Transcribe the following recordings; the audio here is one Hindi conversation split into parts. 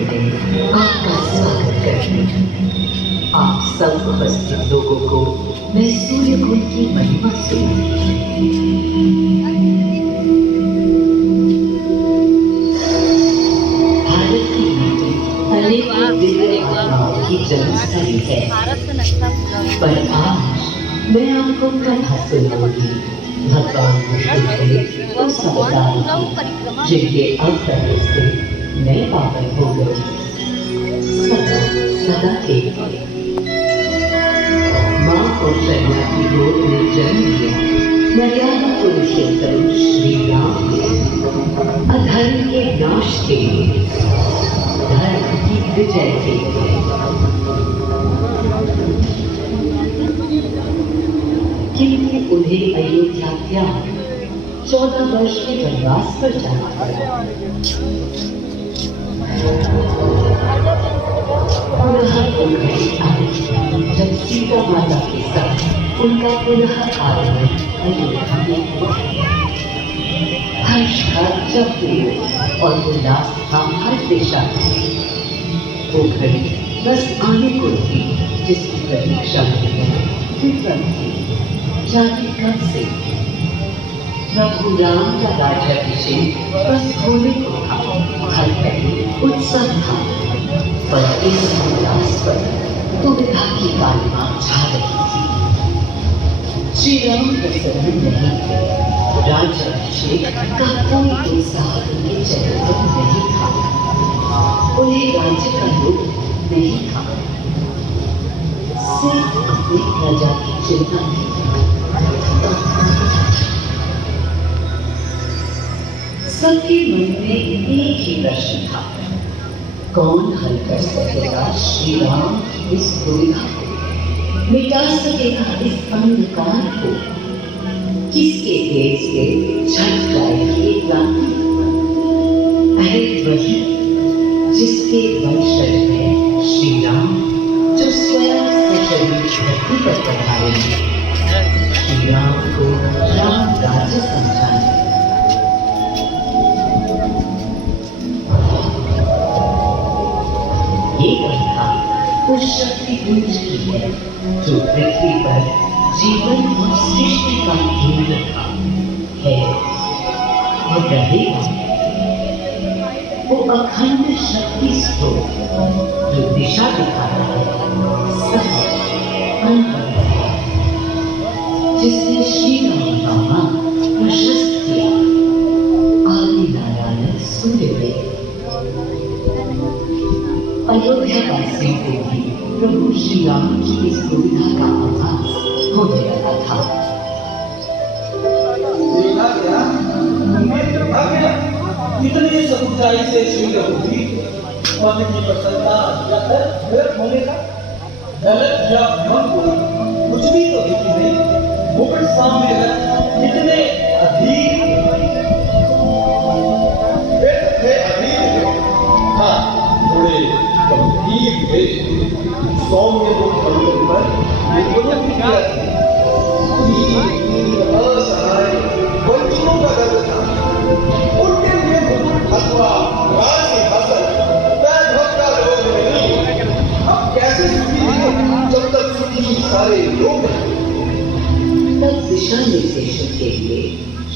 में आपका स्वागत करती हूँ। आप सब उपस्थित लोगों को मैं सूर्यकुंड की महिमा सुनाती भारत की मिट्टी अनेकों दिव्य आत्माओं की जन्मस्थली है, पर आज मैं आपको कथा सुनाऊंगी भगवान बुद्ध के उस अवतार की जिनके अवतरण से मैं पावन हो गई सदा सदा के लिए। माँ कौशल्या की गोद में जन्म लिया मर्यादा पुरुषोत्तम श्री राम ने अधर्म के नाश के लिए, धर्म की विजय के लिए। किंतु उन्हें अयोध्या त्याग 14 वर्ष के वनवास पर जाना पड़ा। पुनः उन्हें आई जब सीता माता के साथ उनका पुनः आगमन अयोध्या में हुआ। हर्ष का जब और उल्लास था हर दिशा में। वो घड़ी बस आने को थी जिसकी प्रतीक्षा में विफल थी। जाने कब से प्रभु राम का राज्याभिषेक बस होने को था। हर पहले उत्सव था, पर इस उल्लास पर दुविधा की कालिमा छा रही थी। श्री राम प्रसन्न नहीं थे। राज्याभिषेक का कोई उत्साह उनके चेहरे पर नहीं था। उन्हें राज्य का लोभ नहीं था, सिर्फ अपनी प्रजा की चिंता थी। सबके मन में एक ही प्रश्न था, कौन हल कर सकेगा श्री राम की इस दुविधा को, मिटा सकेगा इस अंधकार को। किसके तेज से छट जाएगी ये क्रांति? अरे वही जिसके वंशज है श्री राम, जो स्वयं सशरीर धरती पर पधारेंगे। श्री राम को राम राज्य समझाने। ये कथा उस शक्ति पुंज की है जो पृथ्वी पर जीवन और सृष्टि का केंद्र था, है और रहेगा। वो अखंड शक्ति स्रोत जो दिशा दिखाता है, सत्य अनंत है, जिसने श्री राम का नाम प्रशस्त किया। आदि नारायण सूर्यदेव। अयोध्या वासियों को भी प्रभु श्री राम की इस दुविधा का आभास होने लगा था। इतनी समुदाय से श्री रघुवीर मन की प्रसन्नता या व्यर्थ होने का गलत या भ्रम कुछ भी तो दिखी नहीं। मुकुट सामने रख इतने अधीर थे, हाँ थोड़े गंभीर थे। सौम्य को पलटन पर निर्बंधन किया असहाय वंचितों का दर्द था। उनके लिए मुकुट अथवा राज सिंहासन वैभव का लोग नहीं। अब कैसे सुखी है जब तक सुखी सारे लोग हैं। तब दिशा निर्देशन के लिए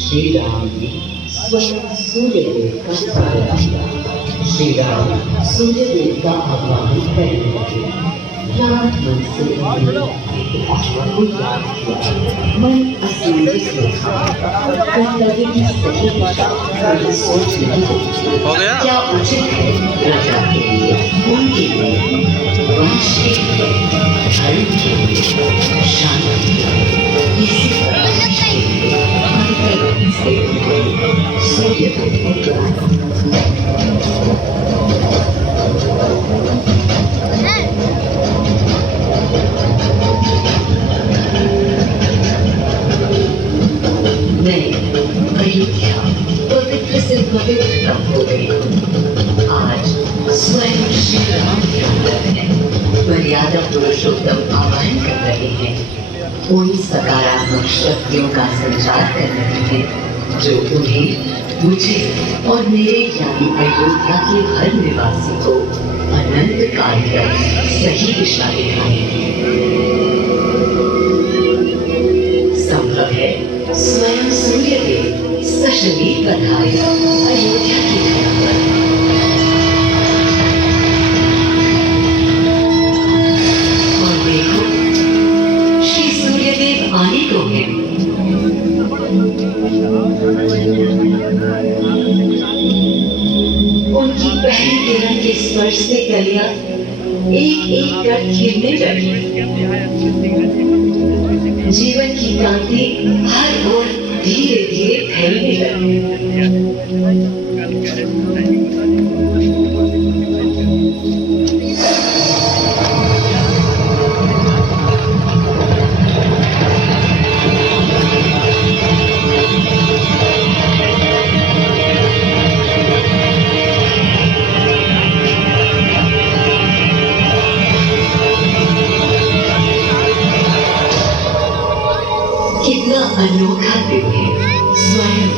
श्री राम ने स्वयं सूर्यदेव का सहारा लिया। श्री राम सूर्यदेव का आह्वान करने लगे। रात मन से आह्वान को याद किया। मन असमंजस में था। कर्तव्य की सही दिशा कभी सोच नहीं होती। क्या उचित है प्रजा के लिए, उनके लिए, वंश के लिए, धर्म के लिए, शांति के लिए, इसी प्रकाश के लिए अंतर्गत से सूर्यदेव को बुलाया। अयोध्या पवित्र से पवित्र हो गई। आज स्वयं श्री राम के अंदर है। मर्यादा पुरुषोत्तम आह्वान कर रहे हैं। उन सकारात्मक शक्तियों का संचार कर रहे हैं जो उन्हें, मुझे और मेरे यानी अयोध्या के हर निवासी को अनंत काल तक सही दिशा दिखाएंगे। संभव है स्वयं सूर्यदेव सशरीर पधारे अयोध्या की धरती पर। और देखो, श्री सूर्यदेव आने को हैं। उनकी पहली किरण के स्पर्श से कलियां एक एक कर खिलने लगी। जीवन की कांति हर ओर धीरे धीरे फैलने लगी। कितना अनोखा दिन है। स्वयं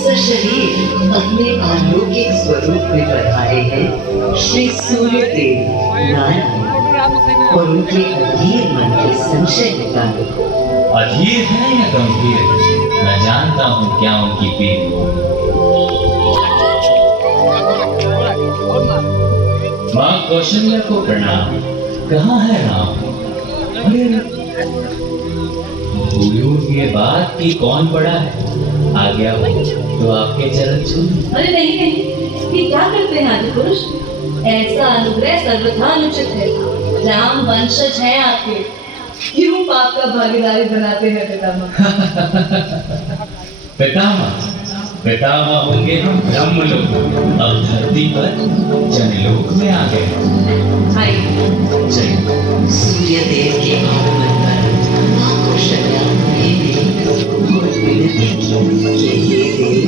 सशरीर अपने अलौकिक स्वरूप में पधारे हैं श्री सूर्यदेव नारायण और उनके अधीर मन के संशय निकाले। अधीर है या गंभीर, मैं जानता हूँ क्या उनकी पीड़। माँ कौशल्या को प्रणाम। कहाँ है राम? भूलूं ये बात कि कौन बड़ा है। आ गया हो तो आपके चरण छू। अरे नहीं नहीं, ये क्या करते हैं आदि पुरुष? ऐसा अनुग्रह सर्वथा अनुचित है। राम वंशज हैं आपके, क्यों पाप का भागीदारी बनाते हैं पितामह? पितामह पितामह होंगे हम ब्रह्मलोक, अब धरती पर जनलोक में आ गए। चलिए। सूर्यदेव के आगमन पर माँ कौशल्या ने विनती की कि ये देव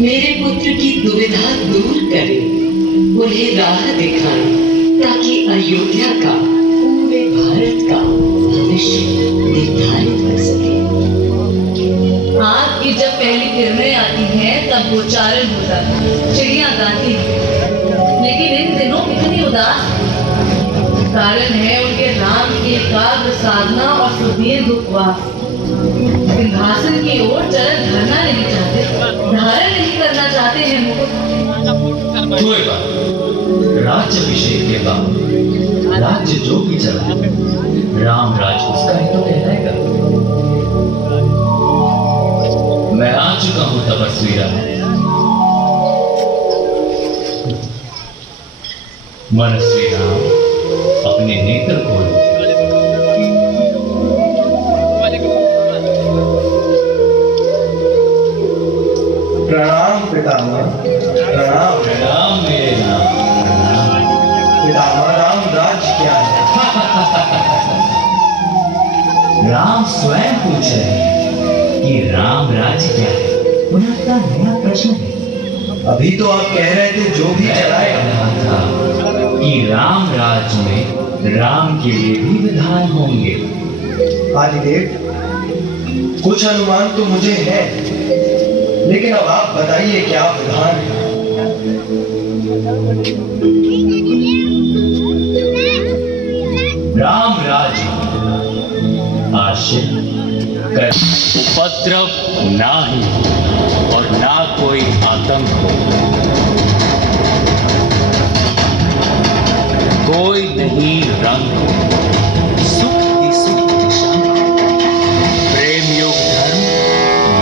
मेरे पुत्र की दुविधा दूर करे, उन्हें राह दिखाए ताकि अयोध्या का, पूरे भारत का भविष्य निर्धारित कर सके। आपकी जब पहली किरणें आती हैं तब गोचारण होता है, चिड़िया गाती है, लेकिन इन दिनों कितनी उदास है। कारण है उनके राम की एकाग्र साधना और सुदीर्घ उपवास। सिंहासन की ओर चरण धरना नहीं चाहते, धारण नहीं करना चाहते हैं मुकुट। कोई बात, राज्य अभिषेक के बाद राज्य जो भी चला, राम राज उसका ही तो कहलाएगा। मैं आ चुका हूं तपस्वी राम। मनस्वी राम, अपने नेत्र खोलो। प्रणाम पितामह, प्रणाम। प्रणाम मेरे राम, प्रणाम। पितामह, राम राज्य क्या है? राम स्वयं पूछ रहे हैं कि राम राज्य क्या है। उनका नया प्रश्न है। अभी तो आप कह रहे थे जो भी मैं चलाएगा। कह रहा था कि राम राज्य में राम के लिए भी विधान होंगे। आदिदेव, कुछ अनुमान तो मुझे है, लेकिन अब आप बताइए क्या विधान है। राम राज्य आश्चर्य कर, उपद्रव ना ही और ना कोई आतंक हो, कोई नहीं रंग हो, सुख की सुख दिशा, प्रेम योग धर्म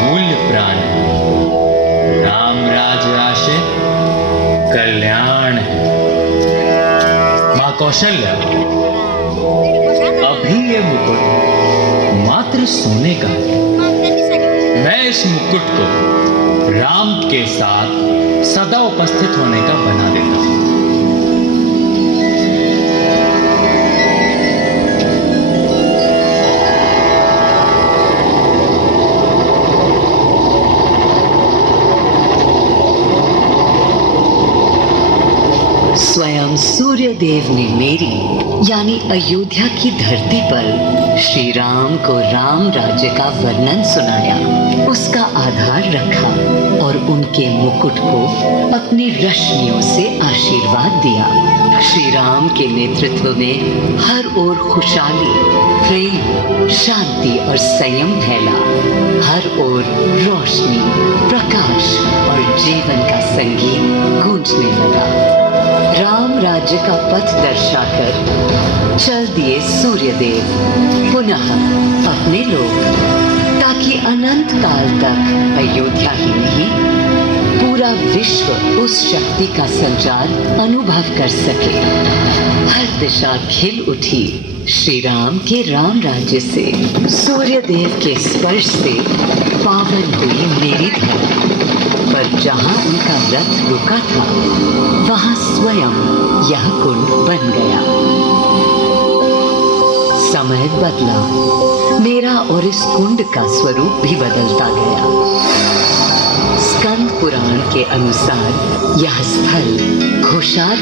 मूल्य प्राण है। राम राज आशय कल्याण है। माँ कौशल्या, अभी ये मुकुट मात्र सोने का है। मैं इस मुकुट को राम के साथ सदा उपस्थित होने का बना देता हूं। स्वयं सूर्य देव ने मेरी यानी अयोध्या की धरती पर श्री राम को राम राज्य का वर्णन सुनाया, उसका आधार रखा और उनके मुकुट को अपनी रश्मियों से आशीर्वाद दिया। श्री राम के नेतृत्व में हर ओर खुशहाली, प्रेम, शांति और संयम फैला। हर ओर रोशनी, प्रकाश और जीवन का संगीत गूंजने लगा। राम राज्य का पथ दर्शाकर चल दिए सूर्यदेव पुनः अपने लोक, ताकि अनंत काल तक अयोध्या ही नहीं पूरा विश्व उस शक्ति का संचार अनुभव कर सके। हर दिशा खिल उठी श्री राम के राम राज्य से। सूर्यदेव के स्पर्श से पावन हुई मेरी धरती, पर जहाँ उनका रथ रुका था वहाँ स्वयं यह कुंड बन गया। समय बदला, मेरा और इस कुंड का स्वरूप भी बदलता गया। स्कंद पुराण के अनुसार यह स्थल खुशाल